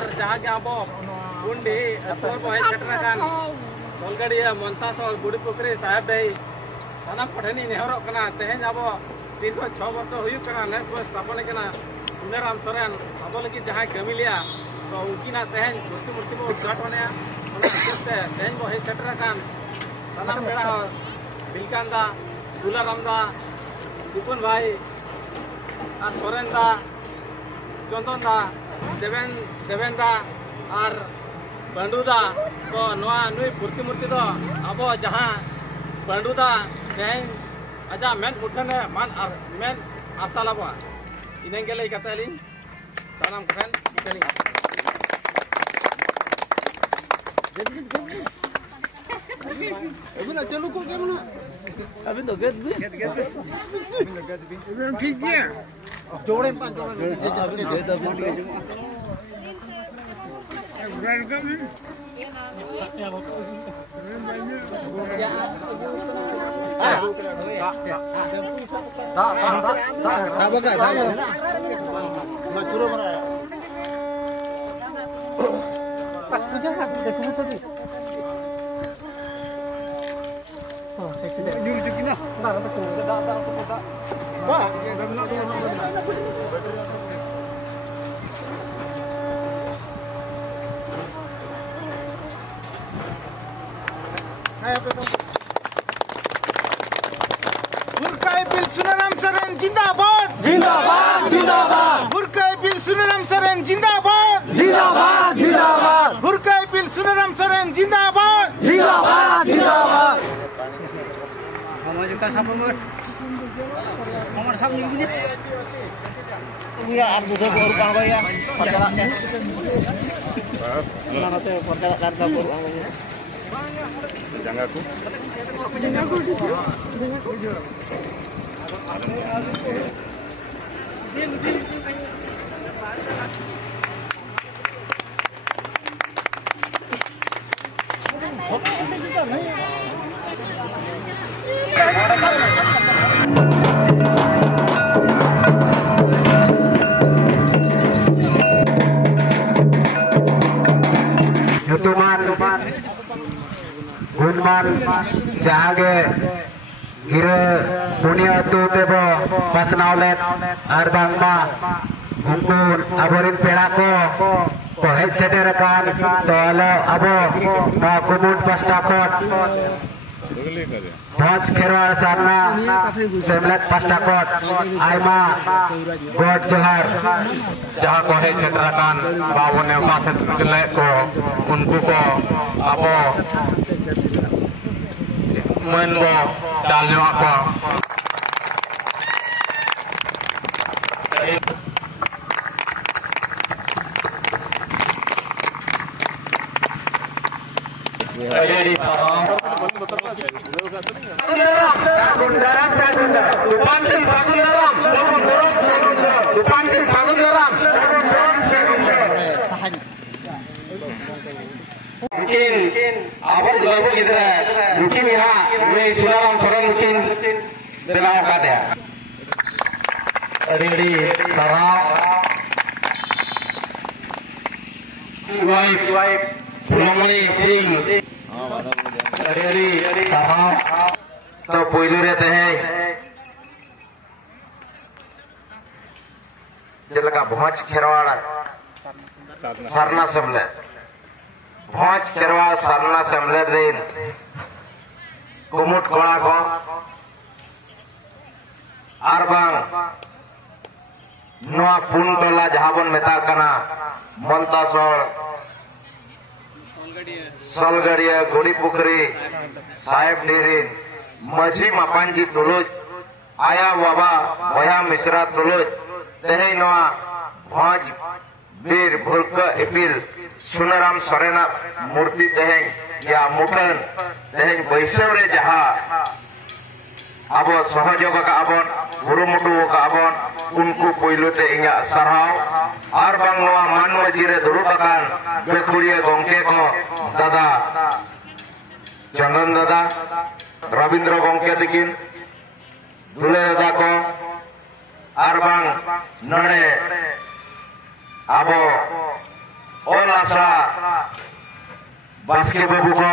ar jaha ge abo undi atur bo hej setra kan solgadiya montasol gudi pukri sahib dei sanam pathani nehorok kana tehen abo dirgho 6 বছর huyuk kana nes bos tapone kana Suneram Soren abo lagi jaha kami liya to unkina tehen murti bo udghatonaya ona keste tehen bo hej setra kan sanam pera bilkan da Dularam da Sipun bhai ar Soren da Chondon da Deven da ar Pandu da to noa nui murti do abo jaha Pandu da tehen aja men mutane men asalabo inengele kataling sanam keren ikaling अभी ना चलो को क्या ना अभी तो gate भी ठीक है जोड़े पांच जोड़े वेलकम Burkai Suneram Soren जिंदाबाद जिंदाबाद जिंदाबाद Burkai Suneram Soren जिंदाबाद जिंदाबाद जिंदाबाद Burkai Suneram Soren जिंदाबाद जिंदाबाद जिंदाबाद हमारे का सब में हमारे सब नहीं मिले भैया आप दूसरे को और कहां भैया परचला के ना होते परचला कर का और जंगा को Gunman jahage gira punya tu tebo pasnaulet arbang ma ungkun aborin pelako ko hej seterakan to alo abo ma kumun pastakot Boj Kherwal Sarna Semlet Pastakot Aima God Johar जहाँ को है क्षेत्रकान बाबू ने उनका क्षेत्र को उनको को abo मन वो डालने वाला Jadi sarang mungkin awal dulu kita mungkin ya ini Suneram Soren mungkin dalam kata adi sarang wife Purnamani Singh adi sarang तो पहले रहते हैं जिलका भोज खेरवाड़ सरना समले भोज खेरवाड़ सरना समले रेन कुमुट कोड़ा को आरबांग नोआ पुनटोला जहां बन मेता कना मंतासोड़ सोलगड़िया गुड़ी पुकरी साहेब डेरिन मझी मापांजी तुलुज आया बाबा बया मिश्रा तुलुज तेहे नोआ भोज बीर भुर्क इपिल सुनेराम सोरेना मूर्ति तेहे या मुठन तेहे बैसवरे जहा अब सहयोग का अबन गुरुमुटु का अबन उनको पहलुते इन्या सरहाव और बांग नोआ मान मजीरे दुरुबकान बेखुड़िया गोंके को दादा चंदन दादा रविंद्र गोंके दिकिन दुले दादा को आरबांग नड़े आबो सा बास्के बाबू को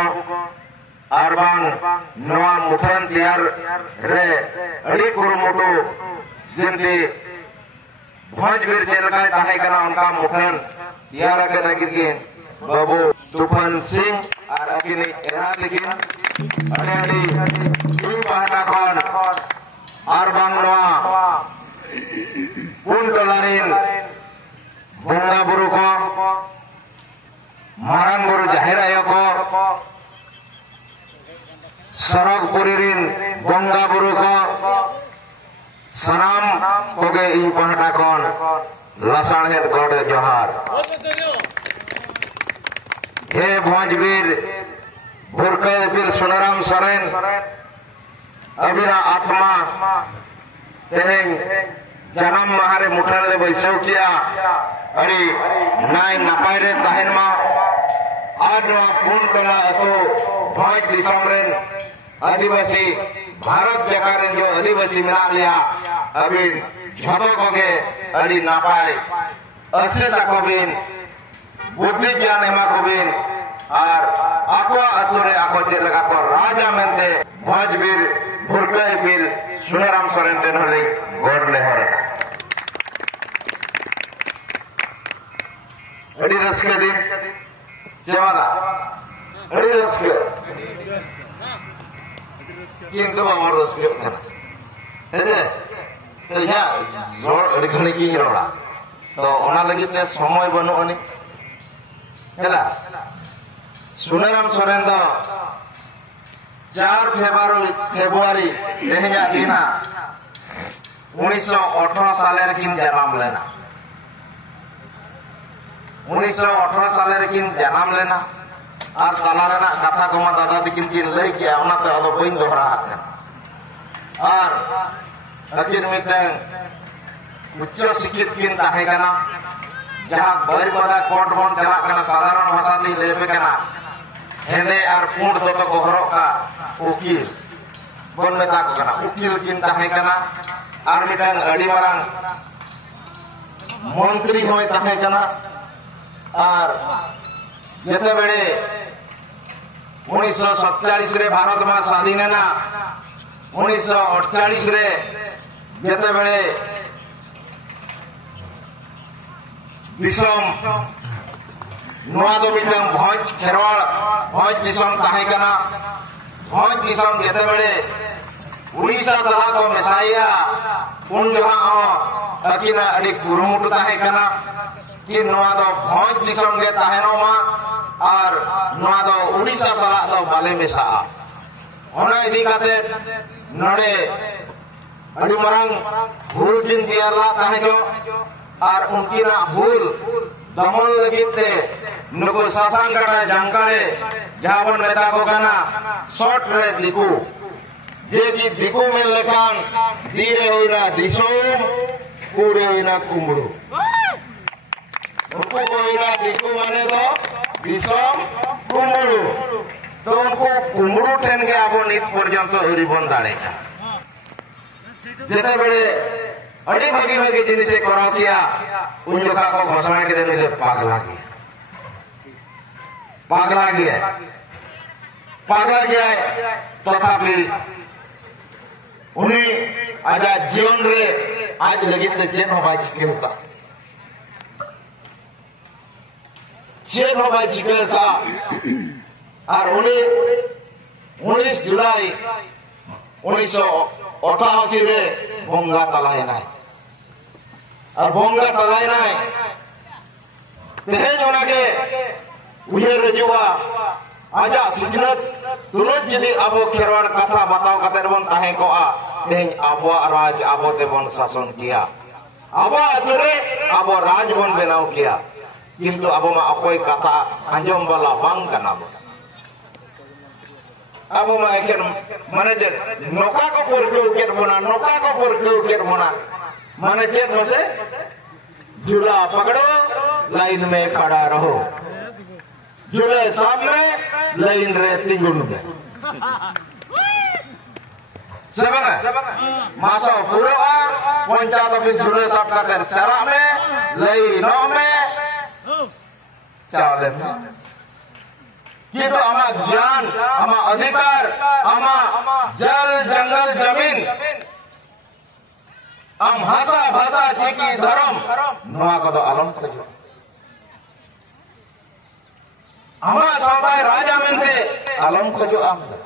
आरबान नवा मुठन तैयार रे अड़ी कुरुमुटु जिनती भोजबीर चेलका ताहे कना उनका मुठन तैयार के नगिरगिन बाबू तूफान सिंह और अकिनी एरा लेकिन अड़ी अड़ी इन पहाटा कौन आरबान नवा पुन डॉलरिन बंगा बुरु को मारंग बुरु जाहिर आयो को सरग पुरीरिन बंगा बुरु को सनाम कोगे इन पहाटा कौन लसाणहेड गौड़ जोहार हे भोजबीर भुरकबिल सुनराम सोरेन अबिना आत्मा तेहें जन्म महारे मुठन ले बैसव किया अड़ी नाय नपाय रे ताहेन मा आज नवा पुन टोला अतो भोज दिसम रेन आदिवासी भारत जकारेन जो आदिवासी मेना लिया अभी झतो कोगे अड़ी नपाय आशीष आकोबिन बुद्धि ज्ञान एमा कोबिन और आको अतुरे आको चेल लगा को राजा मेनते भोजबीर भुरकबिल सुनराम सोरेन टेन होले गोड़ लेहर अड़ी रस्के दिन जेवाला अड़ी रस्के किंतु बाबू रस्के कना हे तो या रोड अड़ी घणी की रोड़ा तो ओना लगी ते समय बनु अनि हेला सुनराम सोरेन दो 4 फेब्रुआरी तेहेजा दिना 1918 सालेर किन जन्म लेना 1918 सालेर किन जन्म लेना और तला रेना कथा को मा दादा तकिन किन लई किया ओनाते अदो बइन दोहरा और अकिन मिटन उच्च शिक्षित किन ताहे कना जहां बरबदा कोर्ट बन चला कना साधारण भाषा ती लेबे कना हेंदे और पुंड दतो को हरो का उकिल बन मेता को कना उकिल किन ताहे कना और मिटन अड़ी मारंग मंत्री होय ताहे कना और जेते बेड़े 1947 रे भारत में स्वाधीन है ना 1948 रे जेते बेड़े दिसम नवा दो मिटन भोज खेरवाड़ भोज दिसम ताहे कना भोज दिसम जेते बेड़े उड़ीसा सला को मेसाइया उन जहां अकिना अड़ी कुरुमुटु ताहे कना कि नवा दो भोज दिसम गे ताहेनो मा और नवा दो उड़ीसा सला दो बाले मेसा ओना इदी काते नडे अड़ी मरंग भूल किन तियारला ताहे जो और उनकी ना भूल दमन लगिते नुको सासांग कटा जानकारे जावन मेता को कना शॉर्ट रे दिकू जे की दिकू में लेकान धीरे होइना दिसोम पूरे होइना कुमड़ू उनको होइना दिकू माने दो दिसोम कुमड़ू तो उनको कुमड़ू ठेन के आबो नित पर्यंत हरिबन दाड़ेगा जेते बेड़े अड़ी भागी भागी जिनिस कराव किया उन जोखा को घोषणा के देने से पागला गया तथापि उन्हें आजा जीवन रे आज लगी ते चेन हो बाई चिके होता चेन हो बाई चिके का और उन्हें 19 जुलाई 1988 रे बोंगा तलाय ना और बोंगा तलाय ना तेहेज होना के उयर रजुआ आजा सिजनत तुलज जदि आबो खेरवाड़ कथा बताओ कते बन ताहे को आ तेहेज आबो राज आबो ते बन शासन किया आबो अतरे आबो राज बन बनाव किया किंतु आबो मा अकोय कथा अंजम वाला बांग कना अब माने नौका को पुरके बोना माने चेत मसे झूला पकड़ो लाइन में खड़ा रहो झूले सामने लाइन रे तिगुन में सबना मासो पूरा पंचायत ऑफिस झूले सब का सरा में लाइनों में चावले में किंतु आमा ज्ञान आमा अधिकार आमा जल जंगल जमीन आम भाषा भाषा चिकी धर्म नवा को तो आलम खोजो आमा सबाय राजा मेनते आलम खोजो आम दो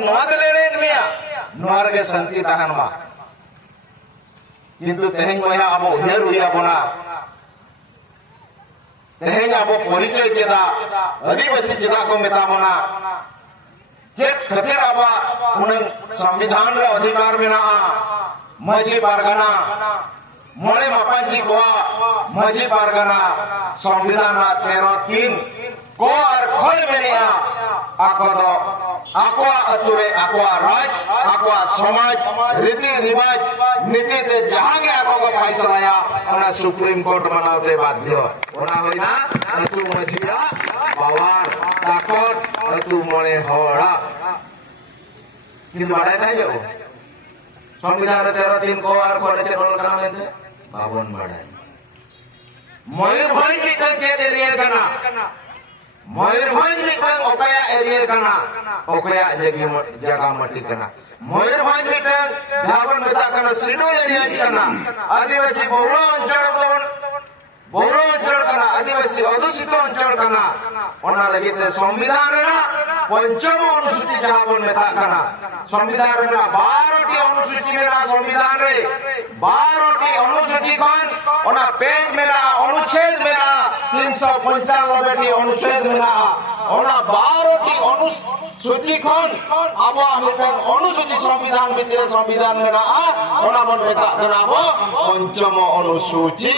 नवा दलेरे मिया नवा रगे शांति तहन मा किंतु तेहें बया अब उहेर हुया बना तेहें अब परिचय चेदा आदिवासी चेदा को मेता बना चेत खतिर अब उन्हें संविधान रे अधिकार मेना मजी पारगना मोले मापांजी को मजी पारगना संविधान 13(3) को और खोल मेनिया आको आकुआ अतुरे आकुआ राज आकुआ समाज रीति रिवाज नीति ते जहां के आको को फैसलाया ओना सुप्रीम कोर्ट बनावते बाध्य ओना होइना अतु मजिया पावर ताकत अतु मोले होड़ा किंतु बाड़ाय ना जो संविधान 13(3) को और खोले चेरोल कना मेंते बाबन बाड़ाय मयूरभंज मिटन चेद एरिया कना मयूरभंज मिटन ओकया एरिया कना ओकया जगह मटी कना मयूरभंज मिटन धाबन मेता कना शिड्यूल एरिया कना आदिवासी बहुल अंचल कना आदिवासी अधुषित अंचल कना ओना लगिते संविधान रेना पंचम अनुसूची जहाबन मेता कना संविधान रेना 12टी अनुसूची मेरा संविधान रे 12टी अनुसूची कन ओना पेज मेरा अनुच्छेद मेरा 395टी अनुच्छेद मेरा ओना 12टी अनुसूची कन अब मिटन अनुसूची संविधान भितरे संविधान मेरा ओना बन मेता कना अब पंचम अनुसूची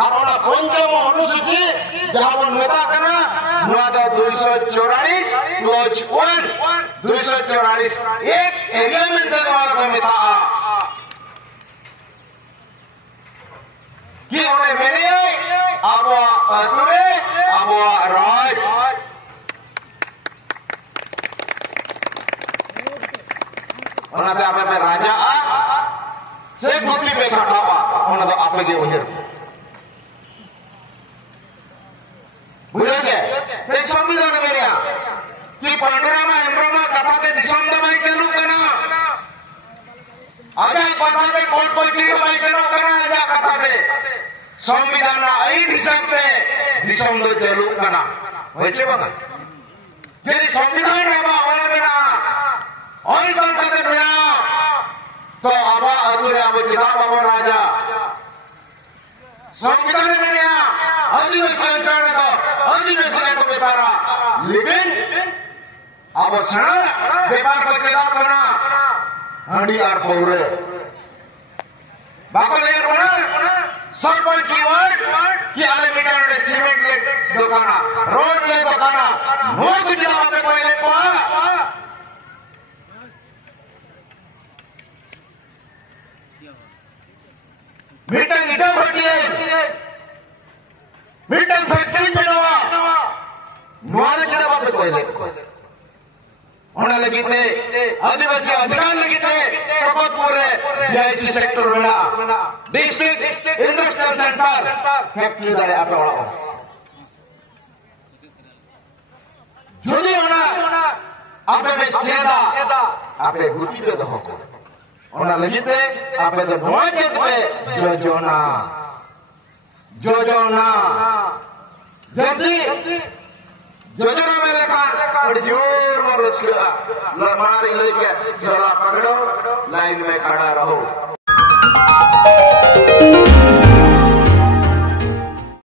और ओना पंचम अनुसूची जहाबन मेता कना नवा दो 244 क्लोज 1 244 एक एरिया में देनवा को मेता कि ओने मेने आबो अतुरे आबो राज ओनाते आपे पे राजा से गुटी पे खटावा ओना तो आपे के उहेर बुझे ते संविधान मेरिया कि पांडुरामा एम्ब्रोमा कथा ते दिसम दबाई चलू कना आजा कथा ते कोट कोटी दबाई चलू कना आजा कथा ते संविधान आईन हिसाब ते दिसम दो चलू कना होइछे बाबा यदि संविधान रेबा ओल मेना ओल कलकते मेना तो आबा अतुरे आबो चिदा बाबा राजा संविधान मेरिया आदिवासी अंचल तो आदिवासी को बेपारा लेकिन अब सना बेपार को केदार बना हंडी और पौरे बाको ले बना सरपंच की वर्ड कि आले मीटर में सीमेंट ले दुकाना रोड ले दुकाना मोर कुछ जगह पे कोई ले पा मीटर इधर होती है मीटर फैक्ट्री में नवा नुआने चले बापे कोई ले होने लगी थे आदिवासी अधिकार लगी थे कबतपुरे बीआईसी सेक्टर में डिस्ट्रिक्ट इंडस्ट्रियल सेंटर फैक्ट्री दारे आपे वाला जुदी होना आपे में चेदा आपे गुटी पे दहो को होना लगी थे आपे तो नोचेत पे जोजोना जबकि जोजना में लेखा बड़ी जोर में रस लमारी लेके झोला पकड़ो लाइन में खड़ा रहो।